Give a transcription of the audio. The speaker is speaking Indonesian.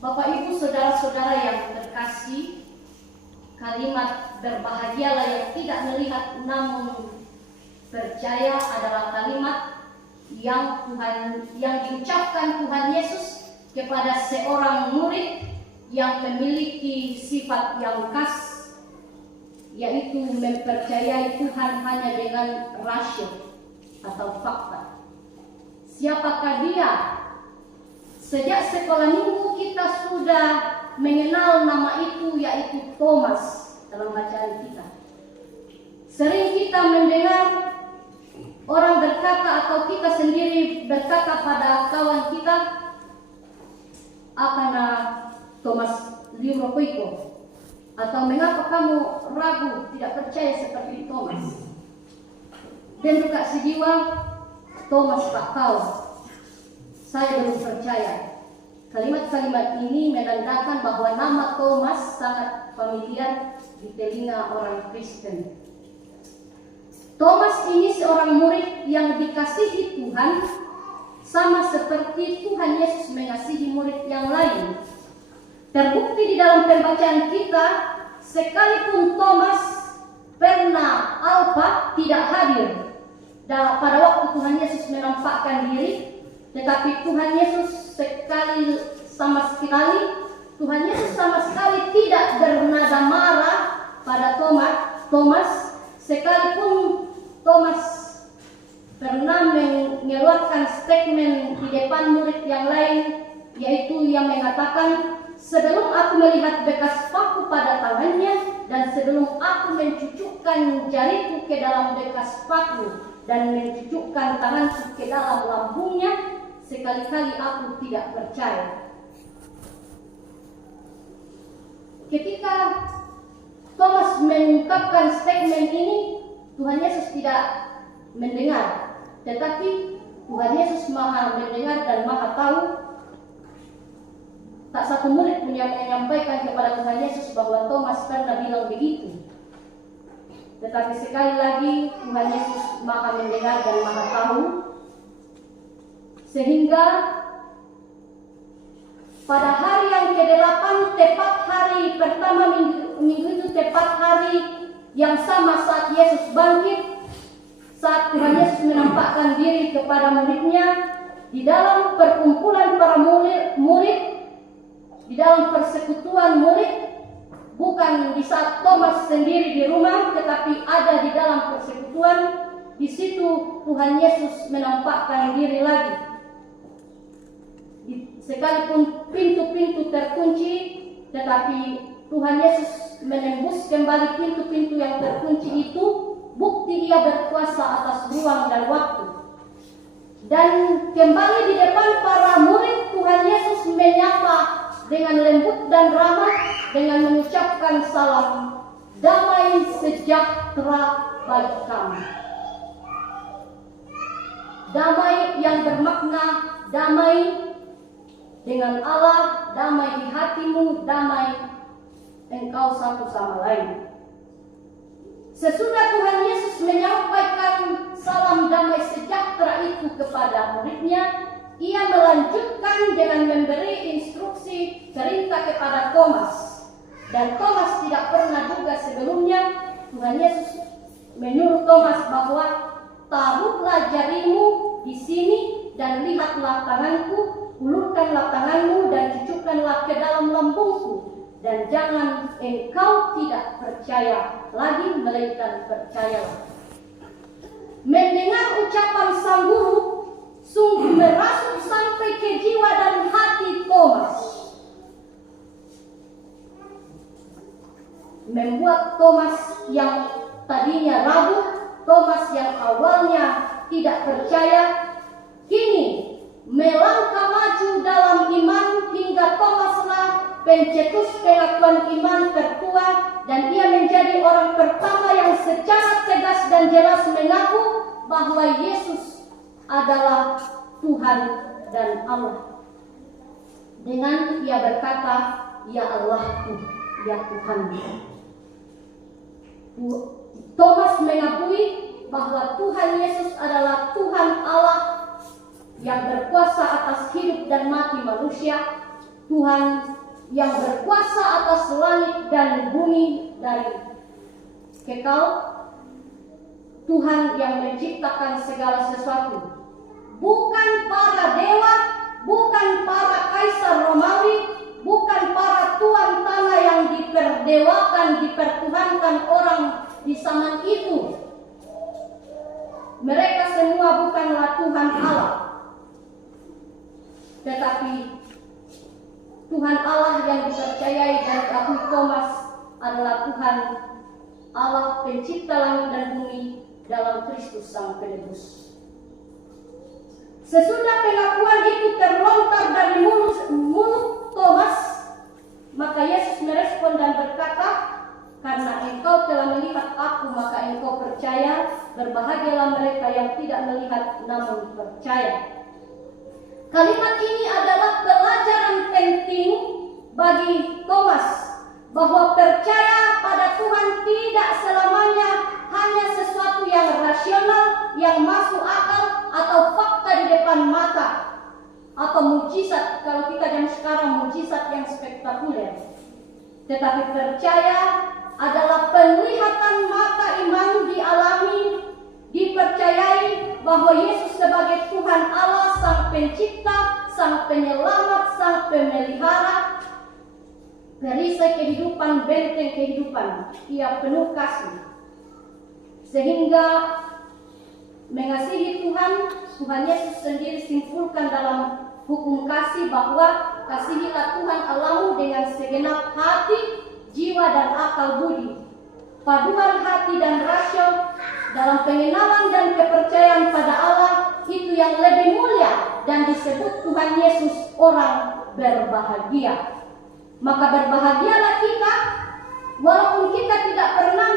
Bapak Ibu saudara-saudara yang terkasih, kalimat berbahagialah yang tidak melihat namun percaya adalah kalimat yang diucapkan Tuhan Yesus kepada seorang murid yang memiliki sifat yang khas, yaitu mempercayai Tuhan hanya dengan rasio atau fakta. Siapakah dia? Sejak sekolah minggu kita sudah mengenal nama itu, yaitu Thomas dalam bacaan kita. Sering kita mendengar orang berkata atau kita sendiri berkata pada kawan kita, "Akana Thomas Liurokoiko," atau "Mengapa kamu ragu, tidak percaya seperti Thomas?" Dan juga sejiwa, "Thomas tak tahu, saya belum percaya." Kalimat-kalimat ini menandakan bahwa nama Thomas sangat familiar di telinga orang Kristen. Thomas ini seorang murid yang dikasihi Tuhan, sama seperti Tuhan Yesus mengasihi murid yang lain. Terbukti di dalam pembacaan kita, sekalipun Thomas pernah alpa tidak hadir pada waktu Tuhan Yesus menampakkan diri, tetapi Tuhan Yesus sama sekali tidak bernada marah pada Thomas, sekalipun Thomas pernah mengeluarkan statement di depan murid yang lain, yaitu yang mengatakan, "Sebelum aku melihat bekas paku pada tangannya dan sebelum aku mencucukkan jariku ke dalam bekas paku dan mencucukkan tanganku ke dalam lambungnya, sekali-kali aku tidak percaya." Ketika Thomas mengungkapkan statement ini, Tuhan Yesus tidak mendengar, tetapi Tuhan Yesus Maha mendengar dan Maha tahu. Tak satu murid pun yang menyampaikan kepada Tuhan Yesus bahwa Thomas pernah bilang begitu. Tetapi sekali lagi Tuhan Yesus Maha mendengar dan Maha tahu, sehingga pada hari yang ke-8, tepat hari pertama minggu itu, tepat hari yang sama saat Yesus bangkit, saat Tuhan Yesus menampakkan diri kepada muridnya di dalam perkumpulan para murid, di dalam persekutuan murid, bukan di saat Thomas sendiri di rumah, tetapi ada di dalam persekutuan. Di situ Tuhan Yesus menampakkan diri lagi. Sekalipun pintu-pintu terkunci, tetapi Tuhan Yesus menembus kembali pintu-pintu yang terkunci itu, bukti Ia berkuasa atas ruang dan waktu. Dan kembali di depan para murid, Tuhan Yesus menyapa dengan lembut dan ramah dengan mengucapkan salam, "Damai sejahtera bagi kamu." Damai yang bermakna damai dengan Allah, damai di hatimu, damai engkau satu sama lain. Sesudah Tuhan Yesus menyampaikan salam damai sejahtera itu kepada muridnya, Ia melanjutkan dengan memberi instruksi perintah kepada Thomas. Dan Thomas tidak pernah juga sebelumnya, Tuhan Yesus menyuruh Thomas bahwa, "Taruhlah jarimu di sini dan lihatlah tanganku, ulurkanlah tanganmu dan cucukkanlah ke dalam lambungku, dan jangan engkau tidak percaya lagi, melainkan percayalah." Mendengar ucapan sang guru sungguh merasuk sampai ke jiwa dan hati Thomas, membuat Thomas yang tadinya ragu, Thomas yang awalnya tidak percaya, kini melangkah maju dalam iman hingga Thomaslah pencetus pengakuan iman tertua, dan ia menjadi orang pertama yang secara tegas dan jelas mengaku bahwa Yesus adalah Tuhan dan Allah. Dengan ia berkata, "Ya Allahku, ya Tuhanku." Thomas mengakui bahwa Tuhan Yesus adalah Tuhan Allah yang berkuasa atas hidup dan mati manusia, Tuhan yang berkuasa atas langit dan bumi dari kekal, Tuhan yang menciptakan segala sesuatu. Bukan para dewa, bukan para kaisar Romawi, bukan para tuan tanah yang diperdewakan, dipertuhankan orang di zaman itu. Mereka semua bukanlah Tuhan Allah, tetapi Tuhan Allah yang dipercayai dan diakui Thomas adalah Tuhan Allah pencipta langit dan bumi dalam Kristus Sang Penebus. Sesudah pengakuan itu terlontar dari mulut Thomas, maka Yesus merespon dan berkata, "Karena engkau telah melihat aku, maka engkau percaya. Berbahagialah mereka yang tidak melihat namun percaya." Kalimat ini adalah pelajaran penting bagi Thomas, bahwa percaya pada Tuhan tidak selamanya hanya sesuatu yang rasional, yang masuk akal, atau fakta di depan mata, atau mujizat, kalau kita jam sekarang mujizat yang spektakuler. Tetapi percaya adalah penglihatan mata iman dialami, dipercayai bahwa Yesus sebagai Tuhan Allah, Sang Pencipta, Sang Penyelamat, Sang Pemelihara, perisai kehidupan, benteng kehidupan. Ia penuh kasih, sehingga mengasihi Tuhan, Tuhan Yesus sendiri simpulkan dalam hukum kasih bahwa kasihilah Tuhan Allahmu dengan segenap hati, jiwa dan akal budi, paduan hati dan rasio, dalam pengenalan dan kepercayaan pada Allah, itu yang lebih mulia, dan disebut Tuhan Yesus orang berbahagia. Maka berbahagialah kita, walaupun kita tidak pernah